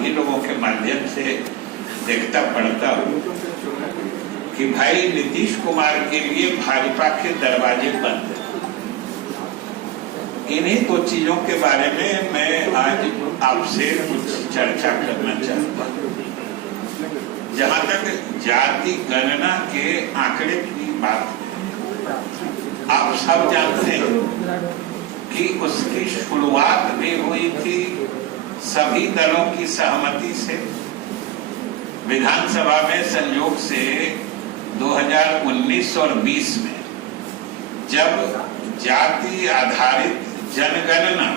सभी लोगों के माध्यम से देखता पढ़ता हूँ कि भाई नीतीश कुमार के लिए भाजपा के दरवाजे बंद हैं। इन्हीं दो चीजों के बारे में मैं आज आपसे कुछ चर्चा करना चाहता हूँ। जहां तक जाति गणना के आंकड़े की बात है, आप सब जानते हैं कि उसकी शुरुआत भी हुई थी सभी दलों की सहमति से। विधानसभा में संयोग से 2019 और 20 में जब जाति आधारित जनगणना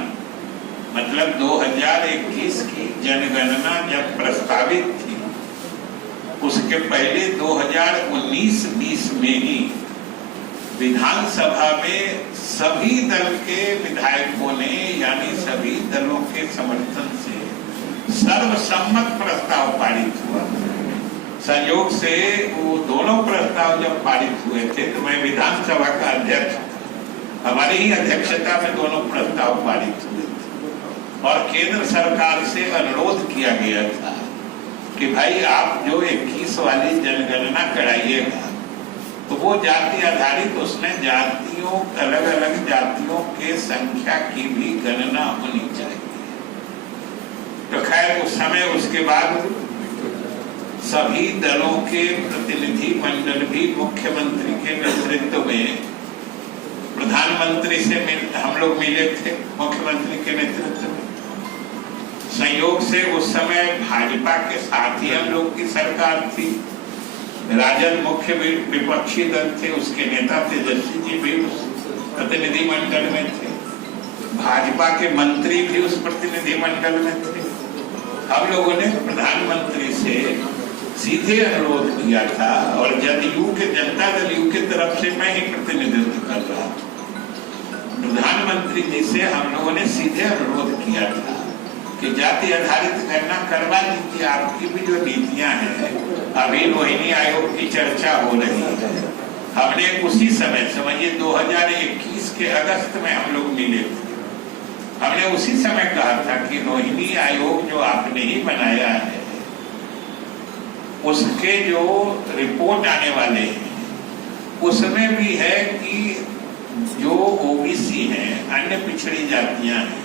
मतलब 2021 की जनगणना जब प्रस्तावित थी, उसके पहले 2019-20 में ही विधानसभा में सभी दल के विधायकों ने यानी सभी दलों के समर्थन से सर्वसम्मत प्रस्ताव पारित हुआ। संयोग से वो दोनों प्रस्ताव जब पारित हुए थे तो मैं विधानसभा का अध्यक्ष, हमारी ही अध्यक्षता में दोनों प्रस्ताव पारित हुए थे और केंद्र सरकार से अनुरोध किया गया था कि भाई आप जो 21 वाली जनगणना कराइएगा तो वो जाति आधारित, उसमें जातियों अलग अलग जातियों के संख्या की भी गणना होनी चाहिए। तो खैर उस समय उसके बाद सभी दलों के प्रतिनिधि मंडल भी मुख्यमंत्री के नेतृत्व में प्रधानमंत्री से हम लोग मिले थे, मुख्यमंत्री के नेतृत्व में। संयोग से उस समय भाजपा के साथ ही हम लोग की सरकार थी। राजद मुख्य विपक्षी दल थे, उसके नेता तेजस्वी जी भी उस प्रतिनिधि मंडल में थे, भाजपा के मंत्री भी उस प्रतिनिधि मंडल में थे। हम लोगों ने प्रधानमंत्री से सीधे अनुरोध किया था और जदयू के जनता दल यू की तरफ से मैं ही प्रतिनिधित्व कर रहा था। प्रधानमंत्री जी से हम लोगों ने सीधे अनुरोध किया था कि जाति आधारित गणना करवा दीजिए। आपकी भी जो नीतियां हैं, अभी रोहिणी आयोग की चर्चा हो रही है। हमने उसी समय समझिए 2021 के अगस्त में हम लोग मिले थे। हमने उसी समय कहा था कि रोहिणी आयोग जो आपने ही बनाया है उसके जो रिपोर्ट आने वाले हैं उसमें भी है कि जो ओबीसी हैं, अन्य पिछड़ी जातियां हैं,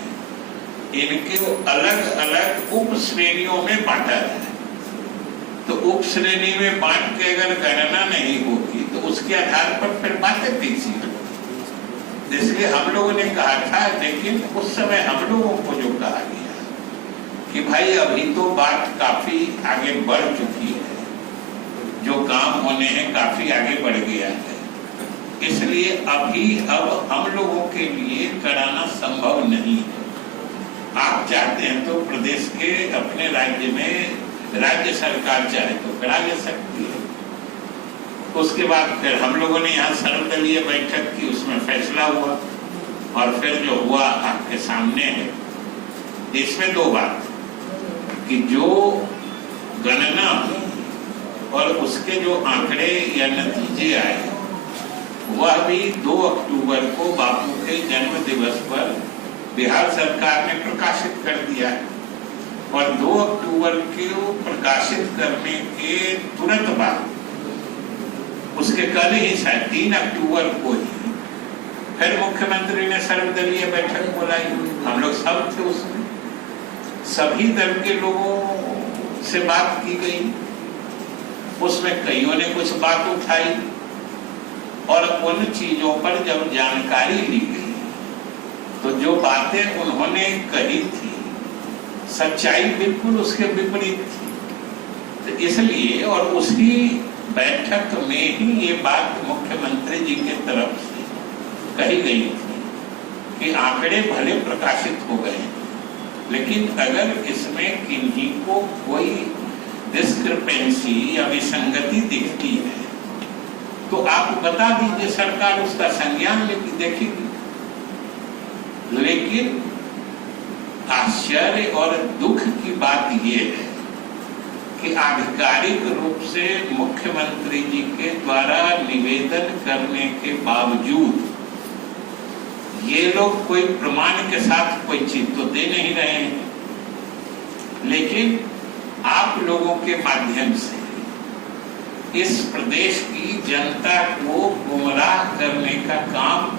इनके अलग अलग उप श्रेणियों में बांटा जाए। तो उप श्रेणी में बांट के अगर गणना नहीं होगी तो उसके आधार पर फिर बातें कैसी होगी। इसलिए हम लोगों ने कहा था, लेकिन उस समय हम लोगों को जो कहा गया कि भाई अभी तो बात काफी आगे बढ़ चुकी है, जो काम होने हैं काफी आगे बढ़ गया है, इसलिए अभी अब हम लोगों के लिए कराना संभव नहीं है। आप चाहते हैं तो प्रदेश के अपने राज्य में राज्य सरकार चाहे तो करा ले सकती है। उसके बाद फिर हम लोगों ने यहाँ सर्वदलीय बैठक की, उसमें फैसला हुआ और फिर जो हुआ आपके सामने है। इसमें दो बात कि जो गणना हुई और उसके जो आंकड़े या नतीजे आए वह भी 2 अक्टूबर को बापू के जन्म दिवस पर बिहार सरकार ने प्रकाशित कर दिया है और 2 अक्टूबर को प्रकाशित करने के तुरंत बाद उसके कल ही शायद 3 अक्टूबर को ही फिर मुख्यमंत्री ने सर्वदलीय बैठक बुलाई। हम लोग सब थे उसमें, सभी दल के लोगों से बात की गई। उसमें कईयों ने कुछ बात उठाई और उन चीजों पर जब जानकारी ली गई तो जो बातें उन्होंने कही थी सच्चाई बिल्कुल उसके विपरीत थी। तो इसलिए और उसी बैठक में ही ये बात मुख्यमंत्री जी के तरफ से कही गई थी कि आंकड़े भले प्रकाशित हो गए लेकिन अगर इसमें किन्हीं को कोई डिस्क्रिपेंसी या विसंगति दिखती है तो आप बता दीजिए, सरकार उसका संज्ञान देखेगी। लेकिन आश्चर्य और दुख की बात यह है कि आधिकारिक रूप से मुख्यमंत्री जी के द्वारा निवेदन करने के बावजूद ये लोग कोई प्रमाण के साथ कोई चीज तो दे नहीं रहे हैं। लेकिन आप लोगों के माध्यम से इस प्रदेश की जनता को गुमराह करने का काम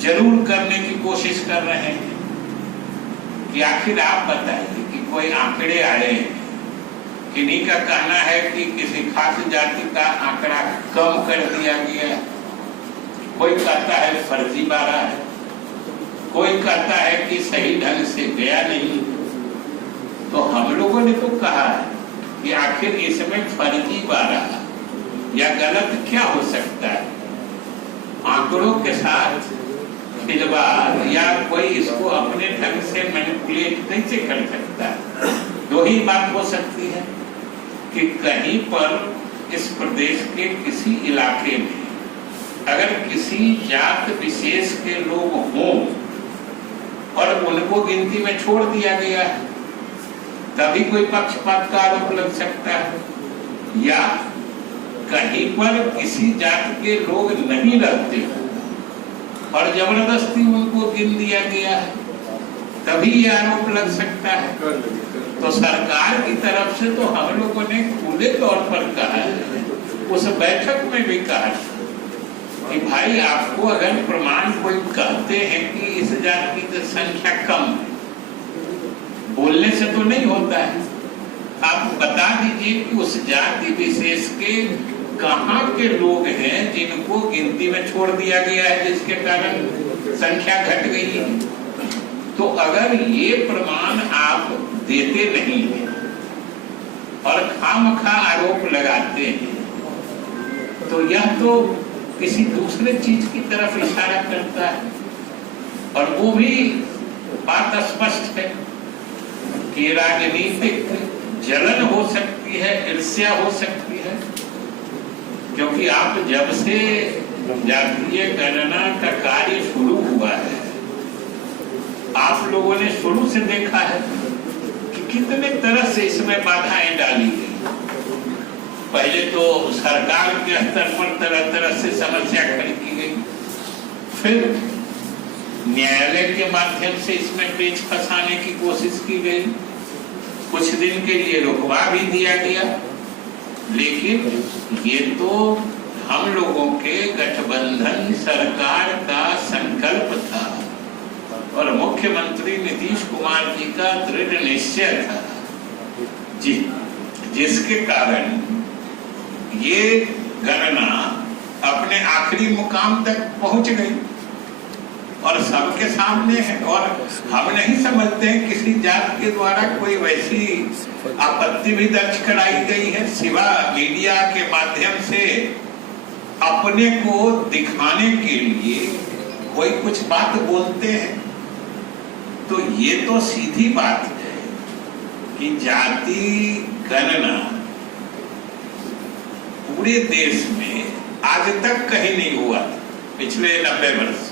जरूर करने की कोशिश कर रहे हैं कि आखिर आप बताइए कि कोई आंकड़े आए हैं, किन्हीं का कहना है कि किसी खास जाति का आंकड़ा कम कर दिया गया, कोई कहता है फर्जीवाड़ा है, कोई कहता है कि सही ढंग से गया नहीं। तो हम लोगों ने तो कहा है कि आखिर इसमें फर्जीवाड़ा या गलत क्या हो सकता है? आंकड़ों के साथ खिलवाड़ या कोई इसको अपने ढंग से मैनिपुलेट कैसे कर सकता है? दो ही बात हो सकती है कि कहीं पर इस प्रदेश के किसी इलाके में अगर किसी जात विशेष के लोग हों और उनको गिनती में छोड़ दिया गया है, तभी कोई पक्षपात का आरोप लग सकता है, या कहीं पर किसी जात के लोग नहीं रहते और जबरदस्ती उनको गिन दिया गया है, तभी ये आरोप लग सकता है। तो सरकार की तरफ से तो हम लोगों ने खुले तौर पर कहा है, उस बैठक में भी कहा कि भाई आपको अगर प्रमाण कोई कहते हैं कि इस जाति की संख्या कम है, बोलने से तो नहीं होता है, आप बता दीजिए कि उस जाति विशेष के कहाँ के लोग हैं जिनको गिनती में छोड़ दिया गया है, जिसके कारण संख्या घट गई है। तो अगर ये प्रमाण आप देते नहीं हैं और खामखा आरोप लगाते हैं, तो यह तो किसी दूसरे चीज की तरफ इशारा करता है। और वो भी बात स्पष्ट है कि राजनीतिक जलन हो सकती है, ईर्ष्या हो सकती है, क्योंकि आप जब से जातीय गणना का कार्य शुरू हुआ है, आप लोगों ने शुरू से देखा है कि कितने तरह से इसमें बाधाएं डाली गई। पहले तो सरकार के स्तर पर तरह तरह से समस्या खड़ी की गई, फिर न्यायालय के माध्यम से इसमें पेच फंसाने की कोशिश की गई, कुछ दिन के लिए रुकवा भी दिया गया। लेकिन ये तो हम लोगों के गठबंधन सरकार का संकल्प था और मुख्यमंत्री नीतीश कुमार जी का दृढ़ निश्चय था, जिसके कारण ये गणना अपने आखिरी मुकाम तक पहुंच गई और सबके सामने है। और हम नहीं समझते हैं किसी जात के द्वारा कोई वैसी आपत्ति भी दर्ज कराई गई है, सिवा मीडिया के माध्यम से अपने को दिखाने के लिए कोई कुछ बात बोलते हैं। तो ये तो सीधी बात है कि जाति गणना पूरे देश में आज तक कहीं नहीं हुआ पिछले 90 वर्ष।